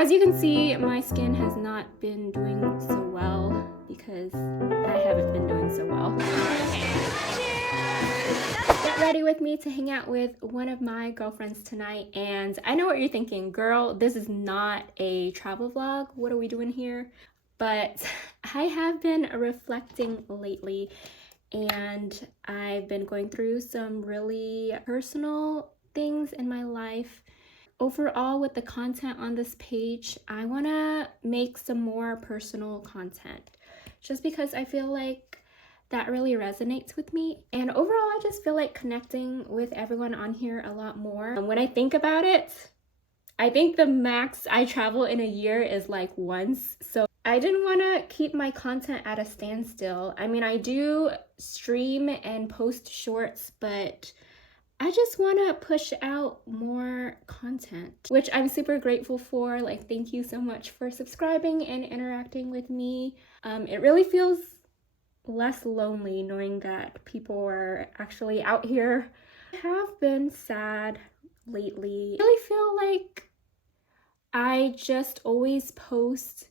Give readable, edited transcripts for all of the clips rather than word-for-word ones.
As you can see, my skin has not been doing so well because I haven't been doing so well. Get ready with me to hang out with one of my girlfriends tonight, and I know what you're thinking, girl, this is not a travel vlog. What are we doing here? But I have been reflecting lately, and I've been going through some really personal things in my life. Overall, with the content on this page, I want to make some more personal content just because I feel like that really resonates with me. And overall, I just feel like connecting with everyone on here a lot more. And when I think about it, I think the max I travel in a year is like once. So I didn't want to keep my content at a standstill. I mean, I do stream and post shorts, but I just want to push out more content, which I'm super grateful for. Like, thank you so much for subscribing and interacting with me. It really feels less lonely knowing that people are actually out here. I have been sad lately. I really feel like I just always post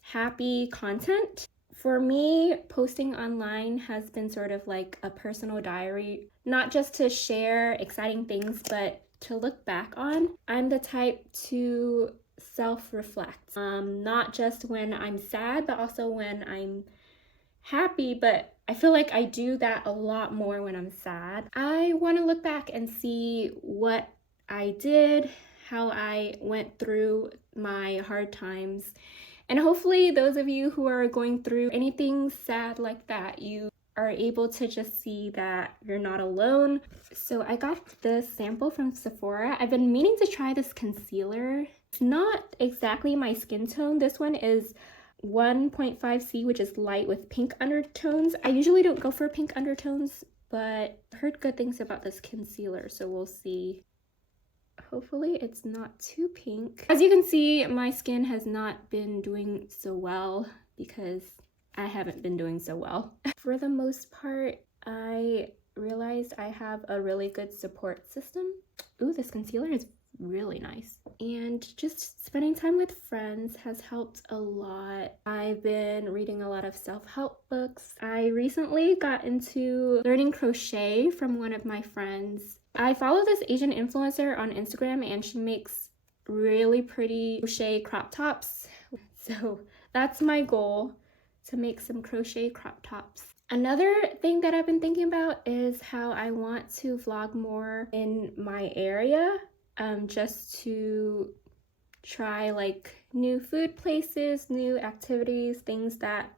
happy content. For me, posting online has been sort of like a personal diary, not just to share exciting things, but to look back on. I'm the type to self-reflect, not just when I'm sad, but also when I'm happy, but I feel like I do that a lot more when I'm sad. I want to look back and see what I did, how I went through my hard times. And hopefully those of you who are going through anything sad like that, you are able to just see that you're not alone. So I got this sample from Sephora. I've been meaning to try this concealer. It's not exactly my skin tone. This one is 1.5C, which is light with pink undertones. I usually don't go for pink undertones, but I heard good things about this concealer, so we'll see. Hopefully it's not too pink. As you can see, my skin has not been doing so well because I haven't been doing so well. For the most part, I realized I have a really good support system. Ooh, this concealer is really nice. And just spending time with friends has helped a lot. I've been reading a lot of self-help books. I recently got into learning crochet from one of my friends. I follow this Asian influencer on Instagram, and she makes really pretty crochet crop tops. So that's my goal, to make some crochet crop tops. Another thing that I've been thinking about is how I want to vlog more in my area, just to try like new food places, new activities, things that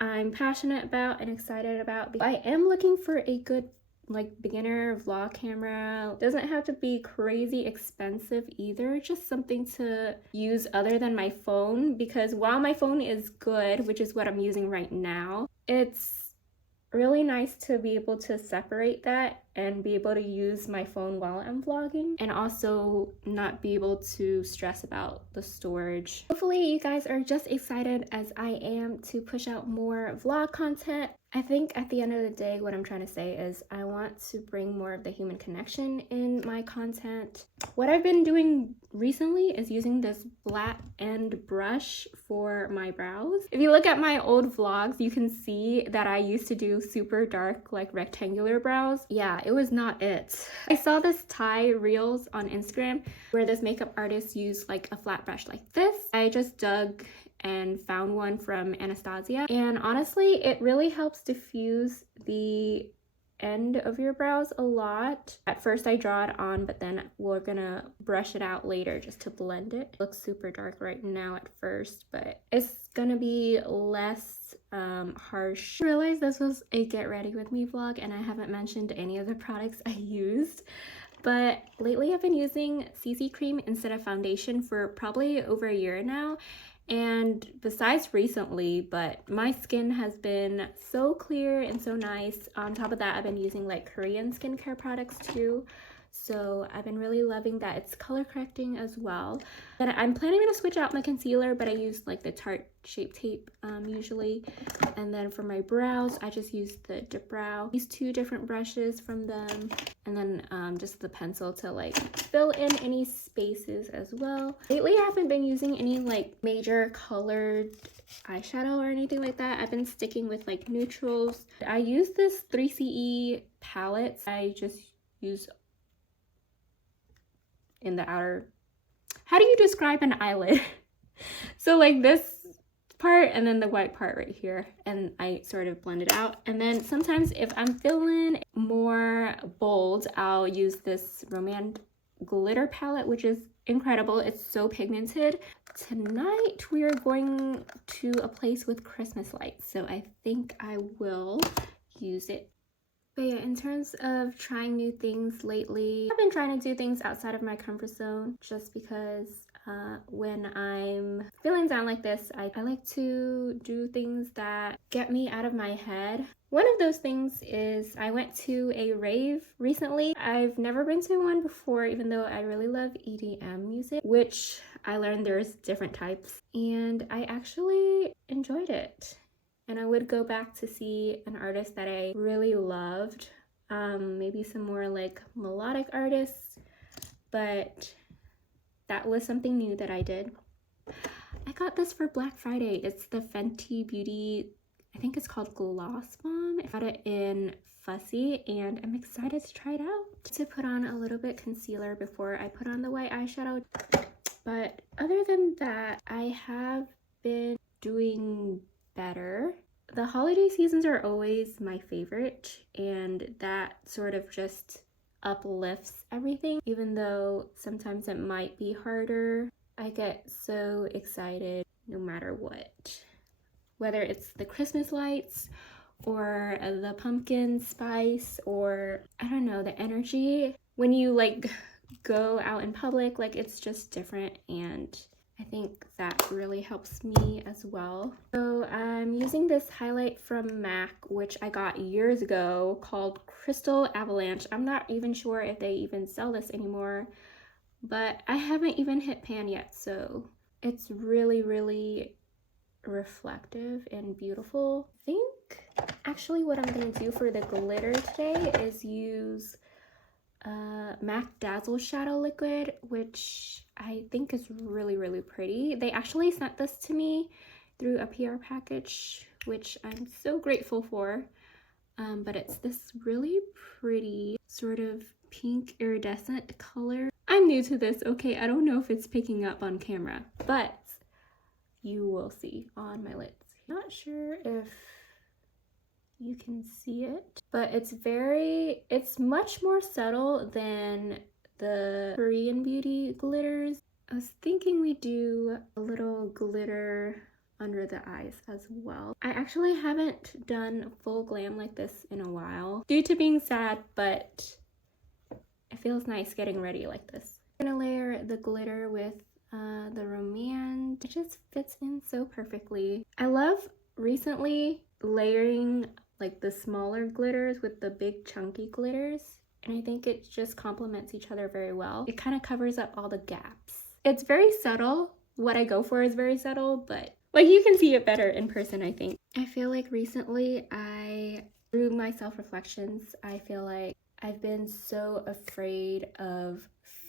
I'm passionate about and excited about. I am looking for a good like beginner vlog camera. Doesn't have to be crazy expensive either, just something to use other than my phone, because while my phone is good, which is what I'm using right now, it's really nice to be able to separate that and be able to use my phone while I'm vlogging, and also not be able to stress about the storage. Hopefully you guys are just excited as I am to push out more vlog content. I think at the end of the day, what I'm trying to say is I want to bring more of the human connection in my content. What I've been doing recently is using this flat end brush for my brows. If you look at my old vlogs, you can see that I used to do super dark, like rectangular brows. Yeah, it was not it. I saw this Thai reels on Instagram where this makeup artist used like a flat brush like this. I just dug and found one from Anastasia, and honestly it really helps diffuse the end of your brows a lot. At first I draw it on, but then we're gonna brush it out later just to blend it. It looks super dark right now at first, but it's gonna be less harsh. I realized this was a get ready with me vlog and I haven't mentioned any of the products I used. But lately I've been using CC cream instead of foundation for probably over a year now. And besides recently, but my skin has been so clear and so nice. On top of that, I've been using like Korean skincare products too. So I've been really loving that. It's color correcting as well. And I'm planning to switch out my concealer, but I use like the Tarte Shape Tape usually. And then for my brows, I just use the Dip Brow. These two different brushes from them. And then just the pencil to like fill in any spaces as well. Lately, I haven't been using any like major colored eyeshadow or anything like that. I've been sticking with like neutrals. I use this 3CE palette. I just use in the outer, how do you describe an eyelid? So like this part and then the white part right here, and I sort of blend it out. And then sometimes if I'm feeling more bold, I'll use this Romand glitter palette, which is incredible. It's so pigmented. Tonight we are going to a place with Christmas lights, so I think I will use it. But yeah, in terms of trying new things lately, I've been trying to do things outside of my comfort zone just because when I'm feeling down like this, I like to do things that get me out of my head. One of those things is I went to a rave recently. I've never been to one before, even though I really love EDM music, which I learned there's different types, and I actually enjoyed it. And I would go back to see an artist that I really loved, maybe some more like melodic artists, but that was something new that I did. I got this for Black Friday. It's the Fenty Beauty, I think it's called Gloss Bomb. I got it in Fussy and I'm excited to try it out. To put on a little bit concealer before I put on the white eyeshadow. But other than that, I have been doing better. The holiday seasons are always my favorite, and that sort of just uplifts everything. Even though sometimes it might be harder, I get so excited no matter what. Whether it's the Christmas lights or the pumpkin spice, or I don't know, the energy when you like go out in public, like it's just different, and I think that really helps me as well. So I'm using this highlight from MAC, which I got years ago, called Crystal Avalanche. I'm not even sure if they even sell this anymore, but I haven't even hit pan yet, so it's really, really reflective and beautiful. I think actually what I'm going to do for the glitter today is use MAC Dazzle Shadow Liquid, which I think is really, really pretty. They actually sent this to me through a PR package, which I'm so grateful for. But it's this really pretty sort of pink iridescent color. I'm new to this, okay? I don't know if it's picking up on camera, but you will see on my lids. Not sure if you can see it, but it's much more subtle than the Korean beauty glitters. I was thinking we do a little glitter under the eyes as well. I actually haven't done full glam like this in a while due to being sad, but it feels nice getting ready like this. I'm gonna layer the glitter with the Romand. It just fits in so perfectly. I love recently layering like the smaller glitters with the big chunky glitters, and I think it just complements each other very well. It kind of covers up all the gaps. It's very subtle. What I go for is very subtle, but like you can see it better in person, I think. I feel like recently through my self-reflections, I feel like I've been so afraid of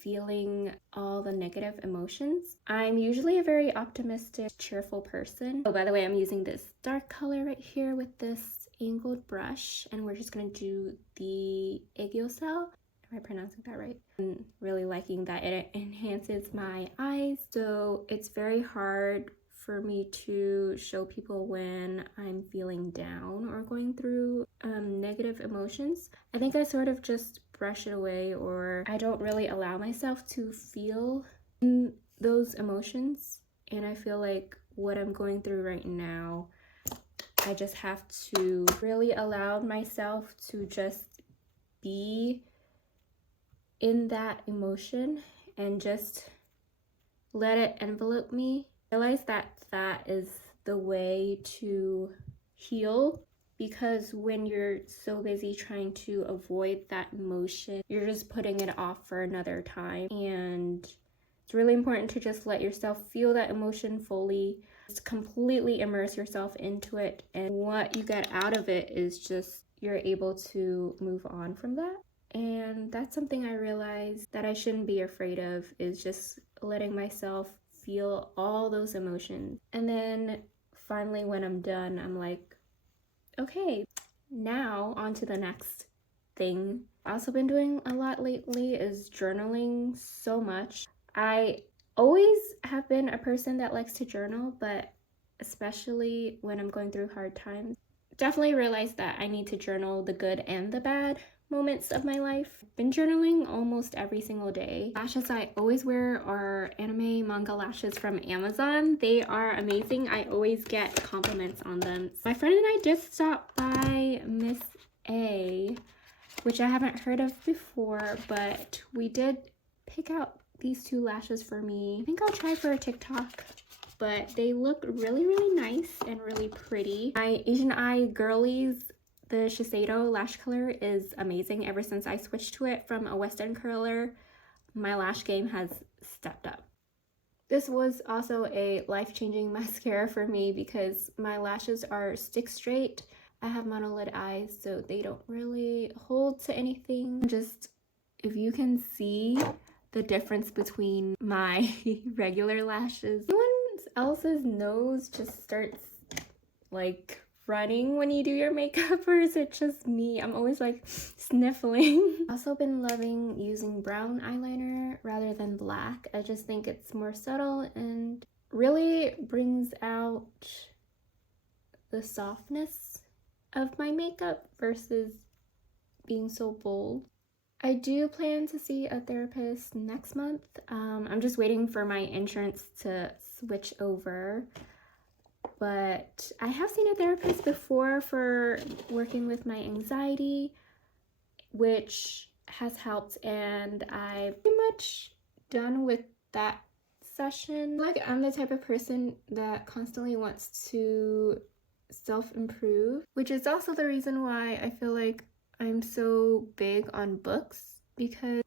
feeling all the negative emotions. I'm usually a very optimistic, cheerful person. Oh, by the way, I'm using this dark color right here with this angled brush, and we're just gonna do the Aegyosal. Am I pronouncing that right? I'm really liking that it enhances my eyes, so it's very hard for me to show people when I'm feeling down or going through negative emotions. I think I sort of just brush it away, or I don't really allow myself to feel those emotions. And I feel like what I'm going through right now, I just have to really allow myself to just be in that emotion and just let it envelop me. Realize that that is the way to heal because when you're so busy trying to avoid that emotion, you're just putting it off for another time. And it's really important to just let yourself feel that emotion fully, just completely immerse yourself into it. And what you get out of it is just you're able to move on from that. And that's something I realized that I shouldn't be afraid of, is just letting myself feel all those emotions. And then finally when I'm done, I'm like, okay, now on to the next thing. I've also been doing a lot lately is journaling so much. I always have been a person that likes to journal, but especially when I'm going through hard times, definitely realized that I need to journal the good and the bad moments of my life. Been journaling almost every single day. Lashes I always wear are anime manga lashes from Amazon. They are amazing. I always get compliments on them. My friend and I just stopped by Miss A, which I haven't heard of before, but we did pick out these 2 lashes for me. I think I'll try for a TikTok, but they look really, really nice and really pretty. My Asian Eye Girlies, the Shiseido lash color is amazing. Ever since I switched to it from a Western curler, my lash game has stepped up. This was also a life-changing mascara for me because my lashes are stick straight. I have monolid eyes, so they don't really hold to anything. Just, if you can see the difference between my regular lashes. Anyone else's nose just starts like running when you do your makeup, or is it just me? I'm always like sniffling. Also been loving using brown eyeliner rather than black. I just think it's more subtle and really brings out the softness of my makeup versus being so bold. I do plan to see a therapist next month. I'm just waiting for my insurance to switch over. But I have seen a therapist before for working with my anxiety, which has helped, and I'm pretty much done with that session. Like, I'm the type of person that constantly wants to self-improve, which is also the reason why I feel like I'm so big on books, because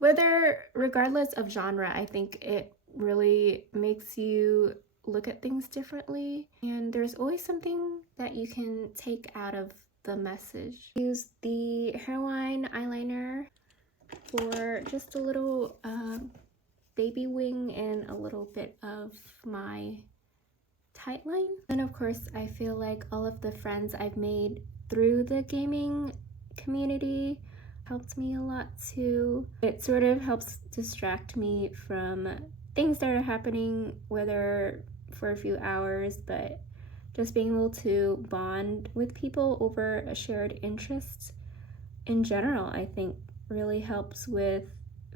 regardless of genre, I think it really makes you look at things differently, and there's always something that you can take out of the message. Use the hairline eyeliner for just a little baby wing and a little bit of my tight line. And of course, I feel like all of the friends I've made through the gaming community helped me a lot too. It sort of helps distract me from things that are happening, whether for a few hours, but just being able to bond with people over a shared interest in general, I think really helps with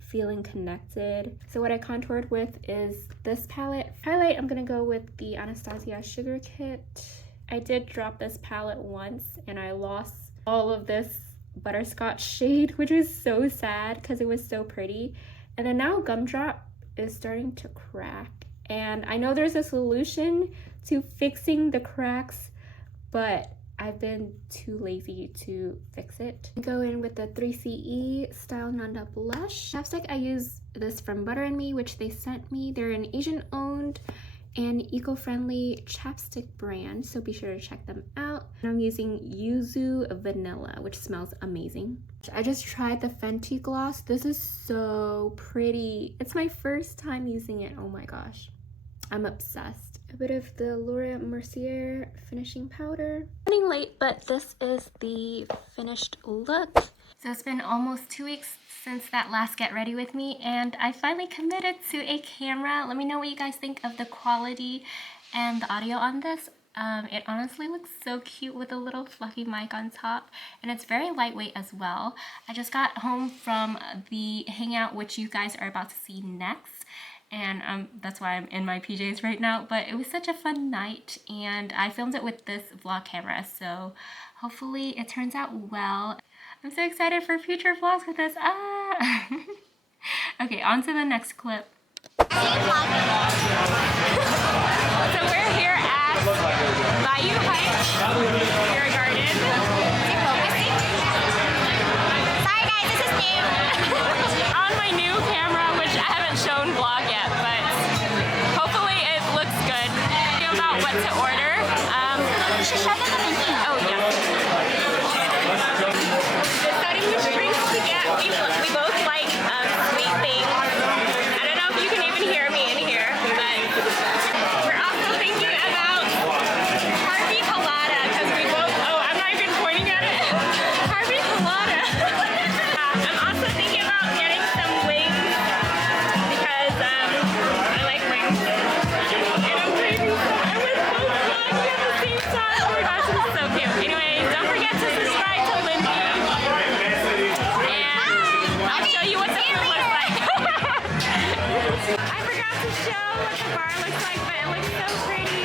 feeling connected. So what I contoured with is this palette. Highlight, I'm gonna go with the Anastasia Sugar Kit. I did drop this palette once and I lost all of this butterscotch shade, which was so sad because it was so pretty. And then now Gumdrop is starting to crack, and I know there's a solution to fixing the cracks, but I've been too lazy to fix it. Go in with the 3CE Style Nanda Blush. Chapstick, I use this from Butter and Me, which they sent me. They're an Asian owned and eco-friendly chapstick brand, so be sure to check them out. And I'm using Yuzu Vanilla, which smells amazing. I just tried the Fenty gloss. This is so pretty. It's my first time using it. Oh my gosh, I'm obsessed. A bit of the Laura Mercier finishing powder. Running late, but this is the finished look. So it's been almost 2 weeks since that last Get Ready With Me, and I finally committed to a camera. Let me know what you guys think of the quality and the audio on this. It honestly looks so cute with a little fluffy mic on top, and it's very lightweight as well. I just got home from the hangout, which you guys are about to see next, and that's why I'm in my PJs right now, but it was such a fun night, and I filmed it with this vlog camera, so hopefully it turns out well. I'm so excited for future vlogs with this. Okay, on to the next clip. So we're here at Bayou Heights Beer Garden. out what to order. You should show them the menu. Oh, yeah. Deciding which drinks to get. We both like sweet things. I don't know if you can even hear me in here, but we're also thinking about Harvey Colada because we both. Oh, I'm not even pointing at it. Harvey Colada. I'm also thinking about getting some wings because I like wings. And I'm craving some. And we're both vlogging at the same time. Oh my gosh, this is so cute. Anyway, don't forget to subscribe to Lindsay. And I'll show you what the food looks like. I forgot to show what the bar looks like, but it looks so pretty.